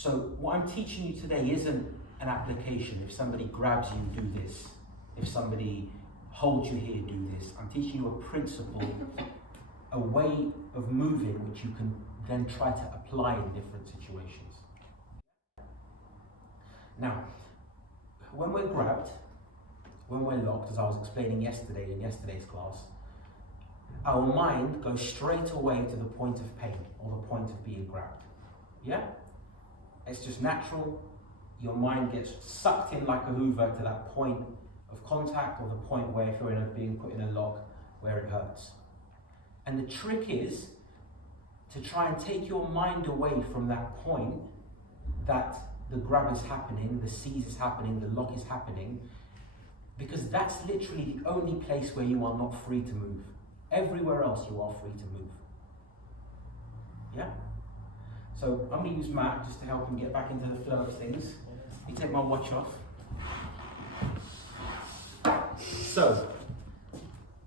So what I'm teaching you today isn't an application. If somebody grabs you, do this. If somebody holds you here, do this. I'm teaching you a principle, a way of moving which you can then try to apply in different situations. Now, when we're grabbed, when we're locked, as I was explaining yesterday in yesterday's class, our mind goes straight away to the point of pain or the point of being grabbed. Yeah? It's just natural. Your mind gets sucked in like a hoover to that point of contact, or the point where if you're being put in a lock where it hurts. And the trick is to try and take your mind away from that point that the grab is happening, the seize is happening, the lock is happening, because that's literally the only place where you are not free to move. Everywhere else you are free to move. Yeah? So I'm going to use Matt just to help him get back into the flow of things. Let me take my watch off. So,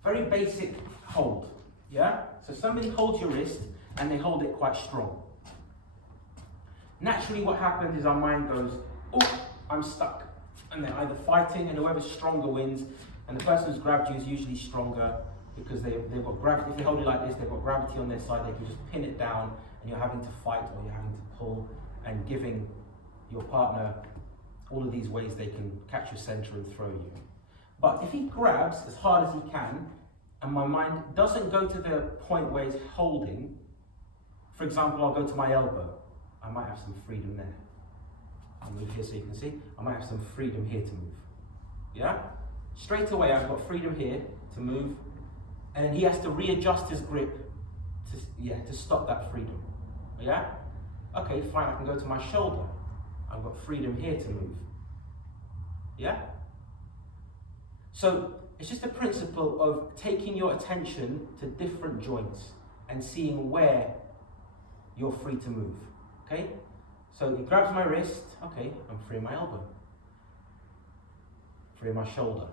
very basic hold. Yeah? So somebody holds your wrist and they hold it quite strong. Naturally what happens is our mind goes, oh, I'm stuck. And they're either fighting, and whoever's stronger wins, and the person who's grabbed you is usually stronger because they've got gravity. If they hold it like this, they've got gravity on their side, they can just pin it down, and you're having to fight or you're having to pull, and giving your partner all of these ways they can catch your center and throw you. But if he grabs as hard as he can, and my mind doesn't go to the point where he's holding, for example, I'll go to my elbow, I might have some freedom there. I'll move here so you can see. I might have some freedom here to move. Yeah? Straight away I've got freedom here to move, and then he has to readjust his grip to stop that freedom. Yeah? Okay, fine, I can go to my shoulder. I've got freedom here to move. Yeah? So it's just a principle of taking your attention to different joints and seeing where you're free to move. Okay? So he grabs my wrist, okay, I'm free of my elbow. Free of my shoulder.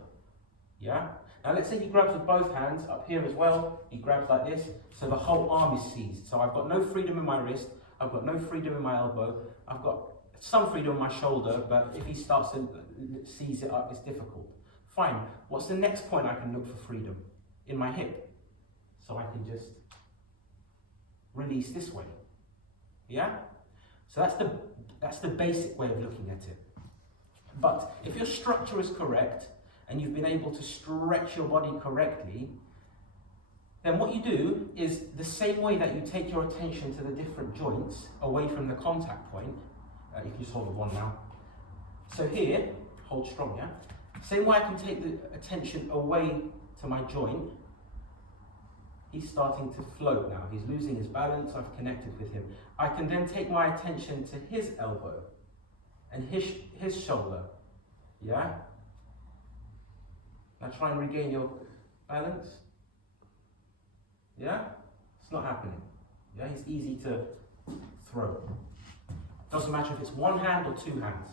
Yeah? Now let's say he grabs with both hands, up here as well, he grabs like this, so the whole arm is seized. So I've got no freedom in my wrist, I've got no freedom in my elbow, I've got some freedom in my shoulder, but if he starts to seize it up, it's difficult. Fine, what's the next point I can look for freedom? In my hip. So I can just release this way. Yeah? So that's the basic way of looking at it. But if your structure is correct and you've been able to stretch your body correctly, then what you do is the same way that you take your attention to the different joints away from the contact point. You can just hold the one now. So here, hold strong, yeah? Same way I can take the attention away to my joint. He's starting to float now. He's losing his balance. I've connected with him. I can then take my attention to his elbow and his shoulder. Yeah? Now try and regain your balance. Yeah? It's not happening. Yeah? He's easy to throw. Doesn't matter if it's one hand or two hands.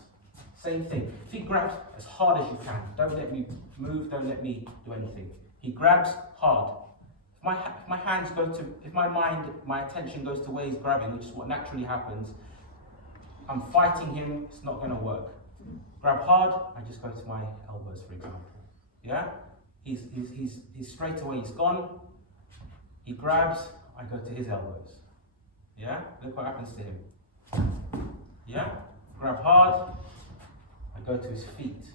Same thing. If he grabs as hard as you can, don't let me move, don't let me do anything. He grabs hard. If my hands go to, if my mind, my attention goes to where he's grabbing, which is what naturally happens, I'm fighting him, it's not going to work. Grab hard, I just go to my elbows, for example. Yeah? He's straight away, he's gone. He grabs, I go to his elbows. Yeah? Look what happens to him. Yeah? Grab hard, I go to his feet.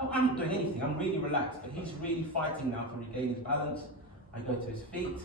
I'm not doing anything, I'm really relaxed, but he's really fighting now to regain his balance. I go to his feet,